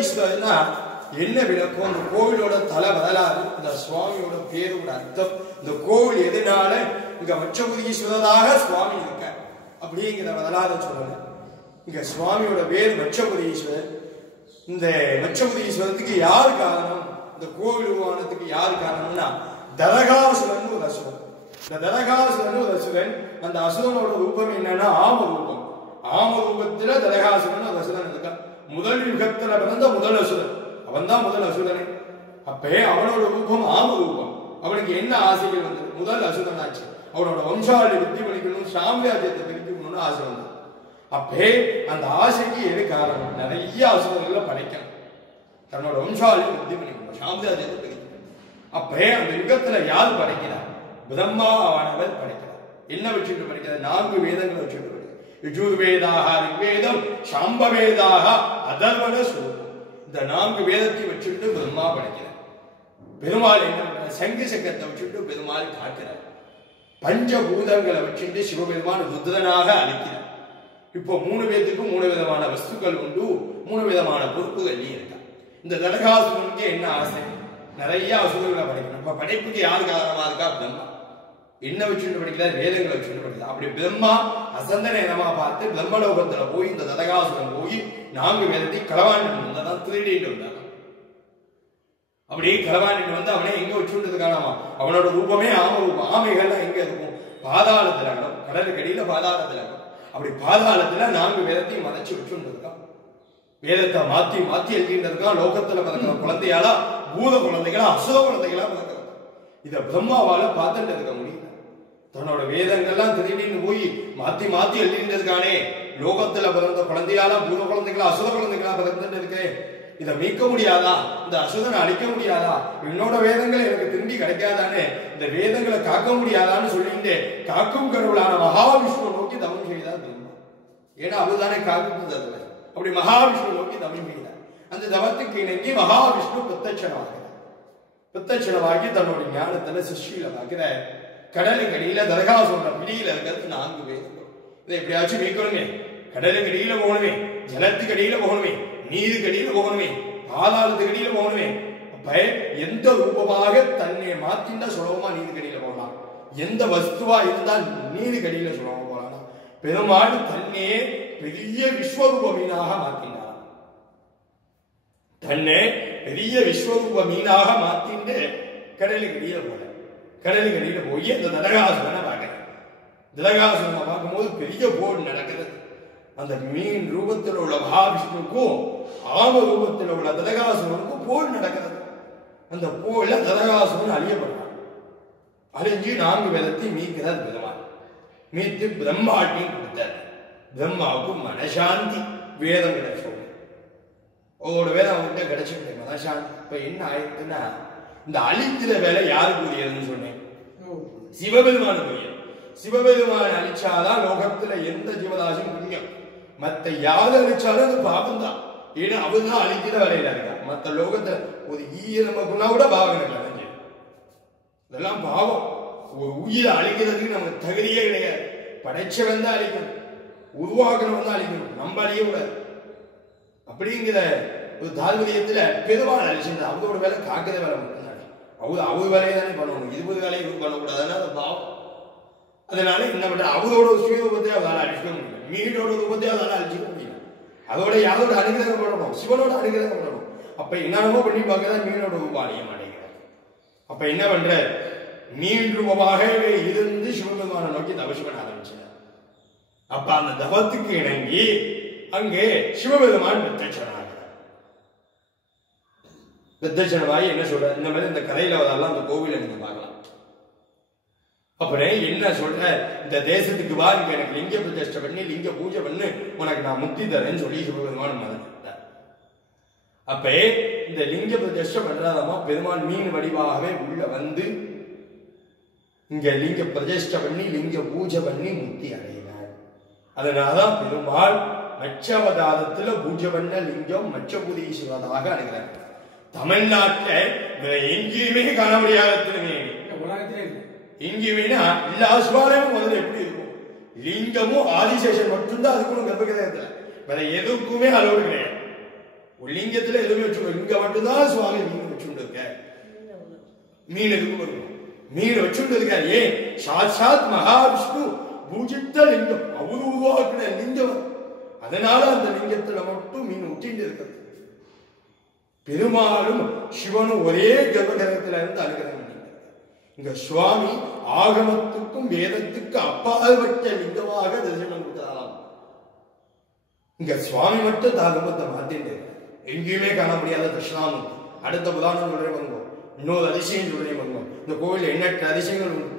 ஈஸ்வரனா என்ன விளக்கம்? இந்த கோவிலோட தலை வரலாறு, இந்த சுவாமியோட பேரோட அர்த்தம், இந்த கோவில் எதனால இங்க மச்சபுதீஸ்வரராக சுவாமி இருக்க அப்படிங்கிற வரலாறு சொல்லல. இங்க சுவாமியோட பேர் மச்சபுதீஸ்வரர். இந்த மச்சபுதீஸ்வரத்துக்கு யார் காரணம்? இந்த கோவில் உருவானத்துக்கு யார் காரணம்னா தரகாசுரன் ஒரு அசுரன். இந்த தரகாசுரன் ஒரு அசுரன். அந்த அசுரனோட ரூபம் என்னன்னா ஆமரூபம். ஆமரூபத்துல தரகாசுரன் ஒரு அசுரன் இருக்கான். முதல் யுகத்துல பிறந்த முதல் அசுரன் அவன் தான் முதல் அசுரனே. அப்பே அவனோட ரூபம் ஆமரூபம். அவனுக்கு என்ன ஆசைகள் வந்து முதல் அசுரன் ஆச்சு. அவனோட வம்சாவளி விருத்தி பண்ணிக்கணும், சாம்ராஜ்யத்தை பிரிக்கணும்னு ஆசை வந்தது. அப்பே அந்த ஆசைக்கு எது காரணம்? நிறைய அசுரர்களை படைக்கணும், தன்னோட வம்சாவளி விருத்தி பண்ணிக்கணும், சாம்ராஜ்யத்தை பிரிக்கணும். அப்பே அந்த யுகத்துல யார் படைக்கிறார்? பிரம்மாவானவர் படைக்கிறார். என்ன வச்சுட்டு படைக்கிறார்? 4 வேதங்களை வச்சுட்டு படைக்கிறார். யஜுர்வேதாக ரிக்வேதம், சாம்பவேதாக, அதர்வண சூரம். இந்த 4 வேதத்தை வச்சுட்டு பிரம்மா படைக்கிறார். பெருமாள் என்ன பண்றார்? சங்கு சக்கரத்தை வச்சுட்டு பெருமாள் காக்கிறார். பஞ்சபூதங்களை வச்சுட்டு சிவபெருமான் ருத்ரனாக அளிக்கிறார். இப்போ 3 பேருக்கு 3 விதமான வஸ்துக்கள் உண்டு, 3 விதமான பொறுப்புகள் இருக்கா. இந்த தரகாசுரனுக்கு என்ன ஆசை? நிறைய அசுரர்களை படைக்கணும். இப்ப படைப்புக்கு யார் காரணமா இருக்கா? பிரம்மா. என்ன வச்சுட்டு படிக்கிறார்? வேதங்களை வச்சுட்டு படிக்கிறார். அப்படி பிரம்மா அசந்த நேரமா பார்த்து பிரம்மலோகத்துல போய் இந்த தரகாசுரன் போய் 4 வேதத்தை களவாண்டிட்டு வந்தான், திருடிட்டு வந்தான். அப்படியே களவாண்டிட்டு வந்து அவனே எங்க வச்சுட்டு காணாமா? அவனோட ரூபமே ஆம ரூபம். ஆமைகள்லாம் எங்க இருக்கும்? பாதாளத்துல இருக்கும், கடலுக்கு அடியில பாதாளத்துல இருக்கும். அப்படி பாதாளத்துல 4 வேதத்தையும் மறைச்சு வச்சுட்டு இருக்கான். வேதத்தை மாத்தி மாத்தி எழுதிட்டு இருக்கான். லோகத்துல பிறக்கிற குழந்தையாலா, பூத குழந்தைகளா, அசுர குழந்தைகளா பிறக்கிறது. இத பிரம்மாவால பார்த்துட்டு இருக்க முடியல. தன்னோட வேதங்கள்லாம் திருடின்னு போய் மாத்தி மாத்தி எழுதிட்டு இருக்கானே. லோகத்துல பிறந்த குழந்தையாலா, பூத குழந்தைகளா, அசுர குழந்தைகளா பிறந்துட்டு இருக்கேன். இதை மீட்க முடியாதா? இந்த அசுரனை அழிக்க முடியாதா? என்னோட வேதங்களை எனக்கு திரும்பி கிடைக்காதானே? இந்த வேதங்களை காக்க முடியாதான்னு சொல்லிட்டு காக்கும் கடவுளான மகாவிஷ்ணு நோக்கி தவம் செய்தார் பிரம்மா. ஏன்னா அவருதானே காக்கும் தருவ. அப்படி மகாவிஷ்ணு நோக்கி தவம் செய்தார். அந்த தவத்துக்கு இணங்கி மகாவிஷ்ணு பிரத்யட்சணமாகி தன்னோட ஞானத்துல சிருஷ்டியில கடலுக்கு அடியில தரகாசுரனோட பிடியில இருக்கிறது 4 வேதங்கள். இதை எப்படியாச்சும் மீட்கணுமே. கடலுக்கு அடியில போகணுமே, ஜலத்துக்கு அடியில போகணுமே, நீருக்கு அடியில போகணுமே, பாதாளத்துக்கு அடியில போகணுமே. அப்ப எந்த ரூபமாக தன்னை மாத்திண்டா சுலபமா நீருக்கு அடியில போகலாம். எந்த வஸ்துவா இருந்தால் நீருக்கு அடியில சுலபமா போகலாம். பெருமாள் தன்னே பெரிய விஸ்வரூப மீனாக மாத்தினார். தன்னை பெரிய விஸ்வரூப மீனாக மாத்திண்டு கடலுக்கு அடியில போல. கடலுக்கு அடியில போய் அந்த தரகாசுரனை பார்க்கிறேன். தரகாசுரனை பார்க்கும்போது பெரிய போர் நடக்கிறது. அந்த மீன் ரூபத்தில் உள்ள மகாவிஷ்ணுக்கும் ஆம ரூபத்தில் உள்ள தரகாசுரனுக்கும் போர் நடக்கிறது. அந்த போர்ல தரகாசுரன் அழியப்படுறான். அழிஞ்சு 4 வேதத்தை மீட்கிறார் பெருமாள். மீட்டு பிரம்மாட்டையும் கொடுத்தார். பிரம்மாவுக்கு மனசாந்தி வேதம் கிடைச்சோம். ஒவ்வொரு வேதம் அவங்ககிட்ட கிடைச்சிருக்கு மனசாந்தி. இப்ப என்ன ஆயிடுச்சுன்னா, இந்த அழிக்கிற வேலை யாருக்கு உரியதுன்னு சொன்னேன்? சிவபெருமானுக்குரிய. சிவபெருமான் அழிச்சாதான் லோகத்துல எந்த ஜீவராசியும் புண்ணியம். மத்த யாரு அழிச்சாலும் அது பாவம் தான். ஏன்னா அவர் தான் அழிக்கிற வேலையில இருக்கா. மத்த லோகத்தை ஒரு ஈரமக்குன்னா கூட பாவம் அழிஞ்சு. இதெல்லாம் பாவம். ஒரு உயிரை அழிக்கிறதுக்கு நமக்கு தகுதியே கிடையாது. படைச்சவன் தான் அழிக்கணும், உருவாக்குறவன் தான் அழிக்கணும், நம்ம அழிய கூடாது. அப்படிங்கிற ஒரு தாழ்வரியத்துல பெருமாள் அழிச்சிருந்தா அவரோட வேலை காக்கிற வேலை மட்டும்தானே. அவர் வேலையை தானே பண்ணணும். 20 வேலையை இவர் பண்ணக்கூடாதுன்னா அது பாவம். அதனால என்ன பண்ற, அவரோட சுயரூபத்தை அவரால் அழிக்க முடியல, மீனோட ரூபத்தை அவரால் அழிச்சிக்க முடியல. அதோட யாரோட அனுகிரகம் பண்ணணும்? சிவனோட அனுகிரகம் பண்ணணும். அப்ப என்னென்னமோ பண்ணி பார்க்கறதா மீனோட ரூபம் அழிய மாட்டேங்கிறார். அப்ப என்ன பண்ற, மீன் ரூபமாக இருந்து சிவபெருமான நோக்கி தபசு பண்ண ஆரம்பிச்சார். அப்ப அந்த தவத்துக்கு இணங்கி அங்கே சிவபெருமான் பிரத்யட்சணமாகி என்ன சொல்ற, இந்த மாதிரி இந்த கதையில வரலாம். அந்த கோவில நீங்க பார்க்கலாம். அப்புறம் என்ன சொல்ற, இந்த தேசத்துக்கு வா, இங்க எனக்கு லிங்க பிரதிஷ்டை பண்ணி லிங்க பூஜை பண்ணு, உனக்கு நான் முக்தி தரேன்னு சொல்லி சிவபெருமான் மதன். அப்ப இந்த லிங்க பிரதிஷ்டை பண்றாதமா பெருமான் மீன் வடிவாகவே உள்ள வந்து இங்க லிங்க பிரதிஷ்டை பண்ணி லிங்க பூஜை பண்ணி முக்தி அடைகிறார். அதனாலதான் பெருமாள் மச்சவதாரத்துல பூஜை பண்ண லிங்கம் மச்சபுதீஸ்வரராக அடைகிறார். தமிழ்நாட்டில் எங்கேயுமே காண முடியாத எங்கேயுமே எல்லா சிவாலயமும் முதல்ல எப்படி இருக்கும்? லிங்கமும் ஆதிசேஷன் மட்டும்தான் அதுக்கு கர்ப்பகிரகத்துல. வேற எதுக்குமே அளவு கிடையாது. லிங்கத்துல எதுவுமே வச்சு இங்க மட்டும்தான் சுவாமி மீன் வச்சுட்டு இருக்க. மீன் எதுக்கு வரும்? மீன் வச்சுட்டு இருக்க. ஏன்? சாட்சாத் மகாவிஷ்ணு பூஜித்த லிங்கம், அவரு உருவாக்குன லிங்கம். அதனால அந்த லிங்கத்துல மட்டும் மீன் ஒட்டிட்டு இருக்கிறது. பெருமாளும் சிவனும் ஒரே கர்ப்பகிரகத்துல இருந்து அனுகிரகம் பண்ணிட்டார். இங்க சுவாமி ஆகமத்துக்கும் வேதத்துக்கும் அப்பாற்பட்ட லிங்கமாக தரிசனம் கொடுத்தாராம். இங்க சுவாமி மட்டும் தாகமத்தை மாத்திட்டு எங்கேயுமே காண முடியாத தட்சிணாமூர்த்தி. அடுத்த புராணம் சொல்றேன் பண்ணுவோம், இன்னொரு அதிசயம் சொல்றேன் பண்ணுவோம். இந்த கோவில் எண்ணற்ற அதிசயங்கள் உண்டு.